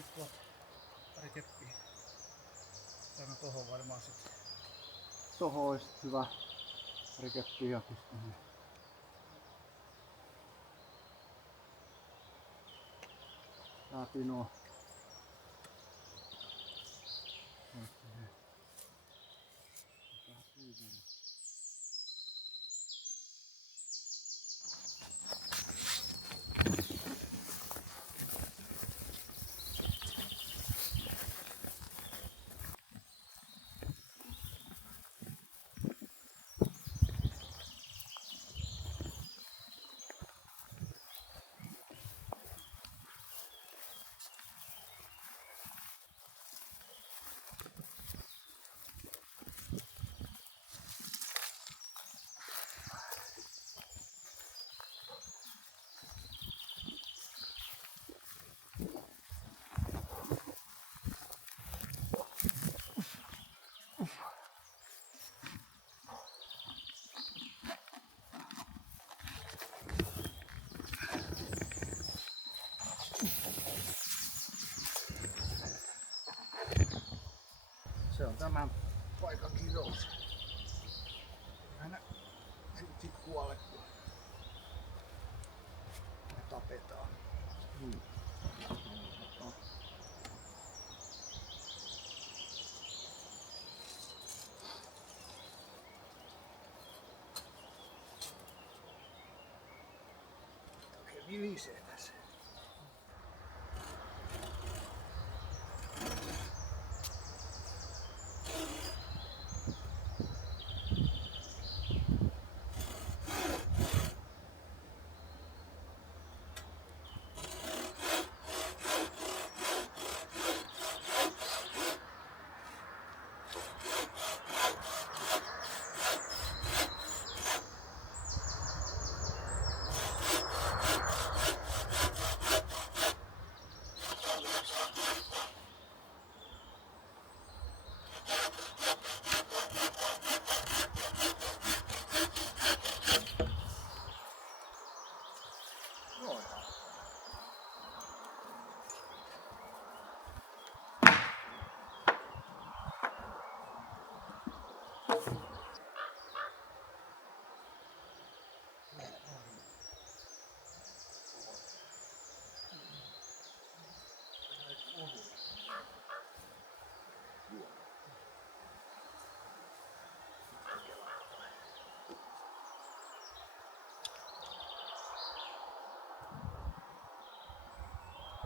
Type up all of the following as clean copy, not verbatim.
sit tuolta pari keppiä. Sano tohon varmaan sit. Tohon ois hyvä pari keppiä ja pistämään. Tää pino. Se on tämän paikan kirous. Aina sit kuolle, kun me tapetaan. Okei, vilisee tässä.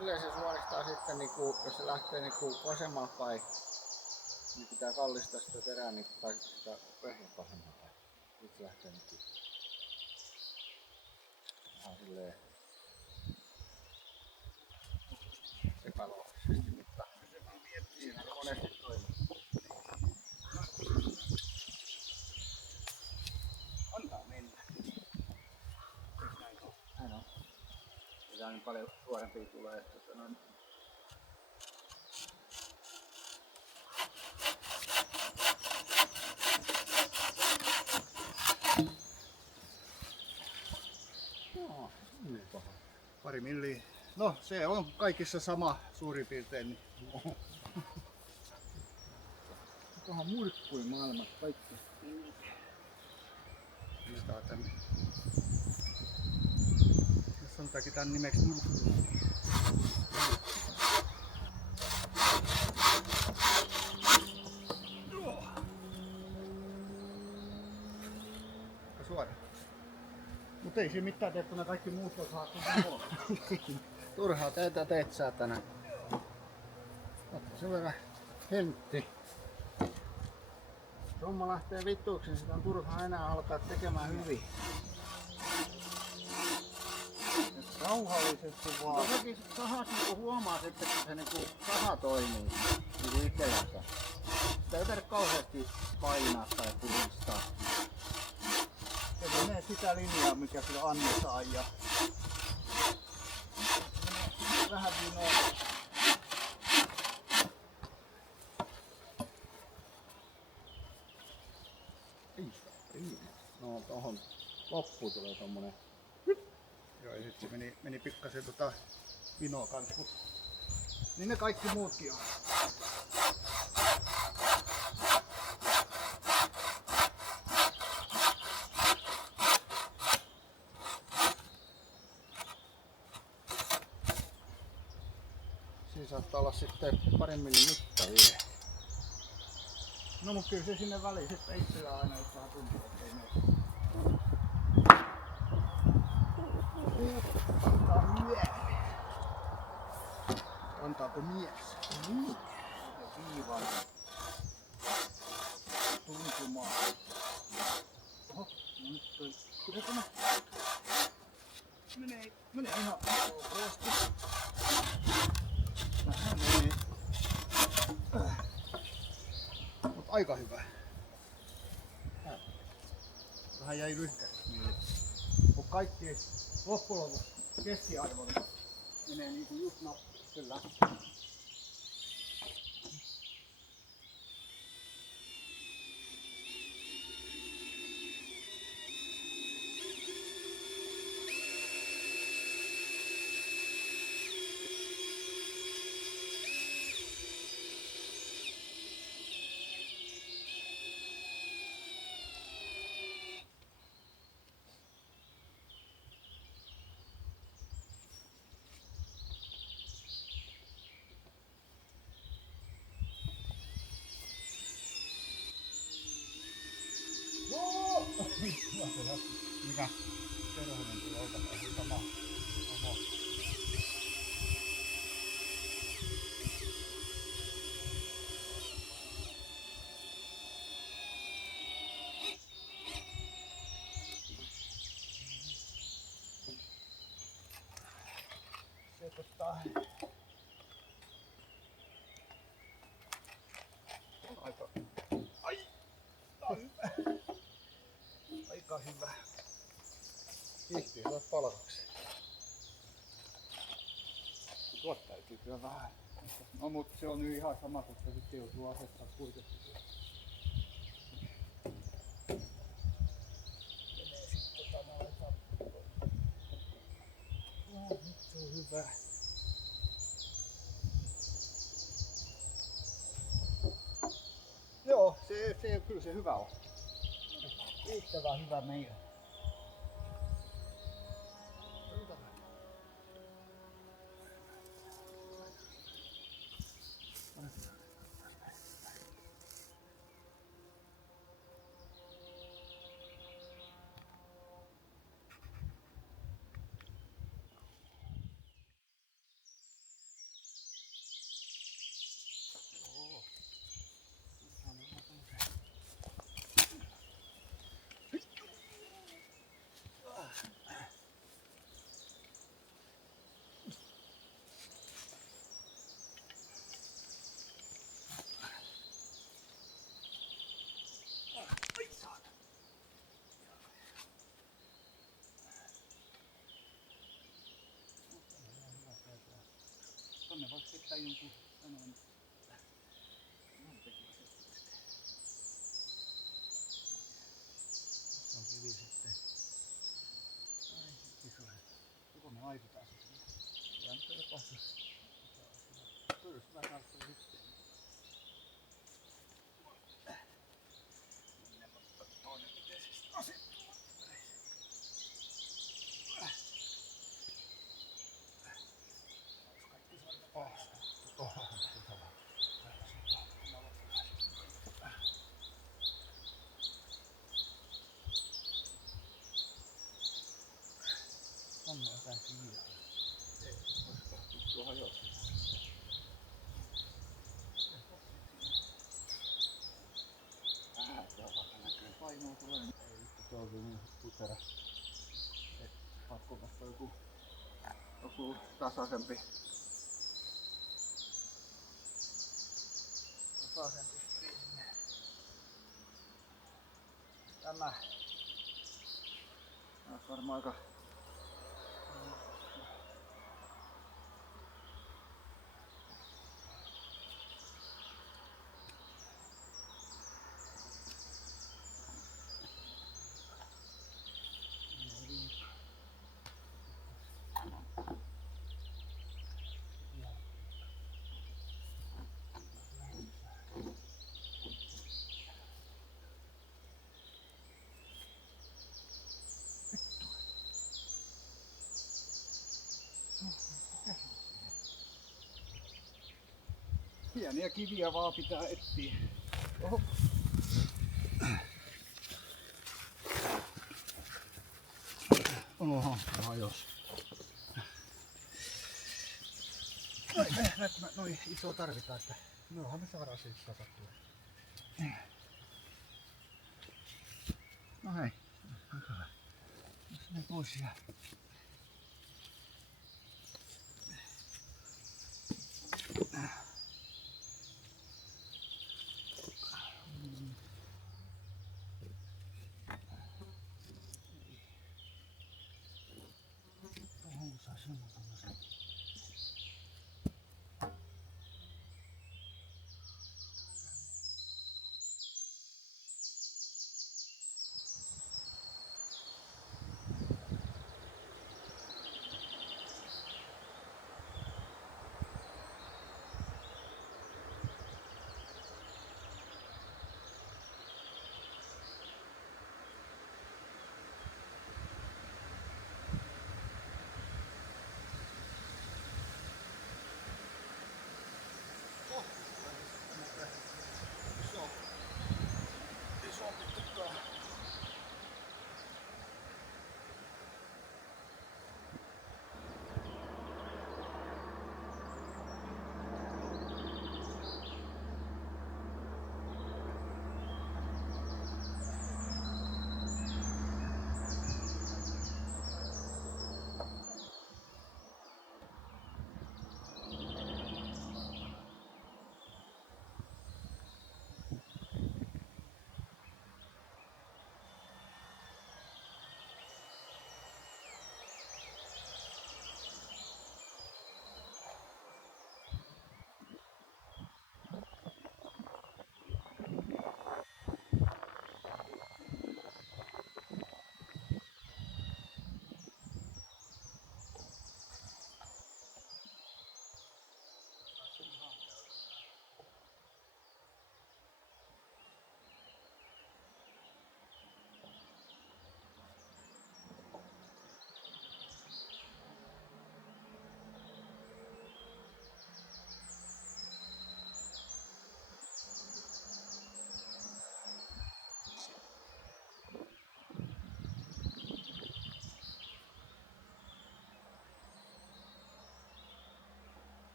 Silleen se suoristaa sitten, jos se lähtee vasemmalle päin, niin pitää kallistaa sitä terää tai sitä perhettä vasemmalle päin. Nyt se lähtee vähän silleen epäloogisesti, mutta siinä se monesti toimii. Antaa mennä. Näin on. Tää niin paljon suorempia tulee, että noin. No, niin paha. Pari milliä. No, se on kaikissa sama suurin piirtein. Niin. Onkohan murkkuja maailmassa kaikki? Pistetään tänne. Sanotaankin tän nimeksi murkkuja. Suora. Mut ei siinä mitään tee, kun ne kaikki muut osaa kun turhaa tätä teet saatana. Otta sen verran hentti. Homma lähtee vittuuksi, niin sitä on turhaa enää alkaa tekemään hyvin. Rauhallisesti vaan. Toki sahas huomaat, että kun se saha toimii niin itsellänsä. Sitä ei tarvitse kauheasti painaa tai puhdistaa. Se menee sitä linjaa, mikä sille annetaan ja vähän menee. No tohon loppuun tulee tommonen. Joo, ja sit se meni pikkasen vinoa kans, mut Niin ne kaikki muutkin on. Siinä saattaa olla sitten parin millin mittaria. No mut kyllä se sinne väliin sitten itsellä aina jos saa tuntua, ettei mene. Antaa mieli. Antaako mies? Niin. Viivan tuntumaan. Oho, no nyt toi. Pidätkö mä? Menee ihan okosti. Vähän menee. Mut aika hyvä. Vähän jäi lyhkästi. Mut kaikki loppujen lopuksi keskiarvot menee niinku just nappiin. Kyllä. Mikä? Terhonen tulee oltapäin. Sama. Sekoittaa. Aika hyvä. Ihtiin saat palkaksi. Tuot täytyy kyllä vähän. No mut se on nyt ihan sama, koska sitten joutuu asettaa kuitenkin. Menee sitten noin tappuun. Nyt se on hyvä. Joo, kyllä se hyvä on. Riittävän hyvä meidän. Tonne voisi heittää jonkun sanon. Se on kivi sitten. Ai isoja. Joko me laitetaan sitten? Kyllä nyt ei passu. Kyllä hyvä tarttuu sitten. Toinen miten siis asettuu. Tonne jotain kiviä. Ei, koska tuo hajosi. Se on vaikka näköinen. Painoa tulee. Ei vittu, tuo on niin putera. Pakko vasta joku tasaisempi. Tämä on varmaan aika Pieniä kiviä vaan pitää etsiä. Oho. Oho, hajos. Noin iso tarvitaan, että me saadaan siitä kasattua. No hei, hyvä. Jos ne pois jää. Tuohon saa semmoisen.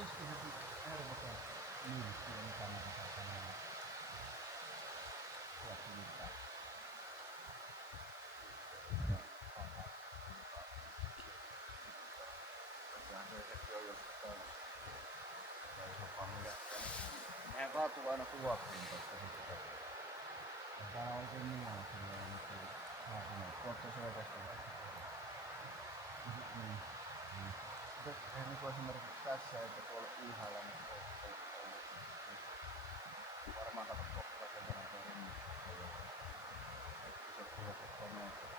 riskiset hermoset myyttiin ja mitä näitä saatana tuottaa. Nehän kaatuu aina tuoksuun tosta sitten. Ja täällä on oikein muualla silleen nyt haakuneet. Tuottaisi oikeastaan vaikka. Se niinku esimerkiksi tässä eikä tuolla ylhäällä nyt varmaan kato kohtaa sen verran tuo rinni. Että se on kuljetettua noista.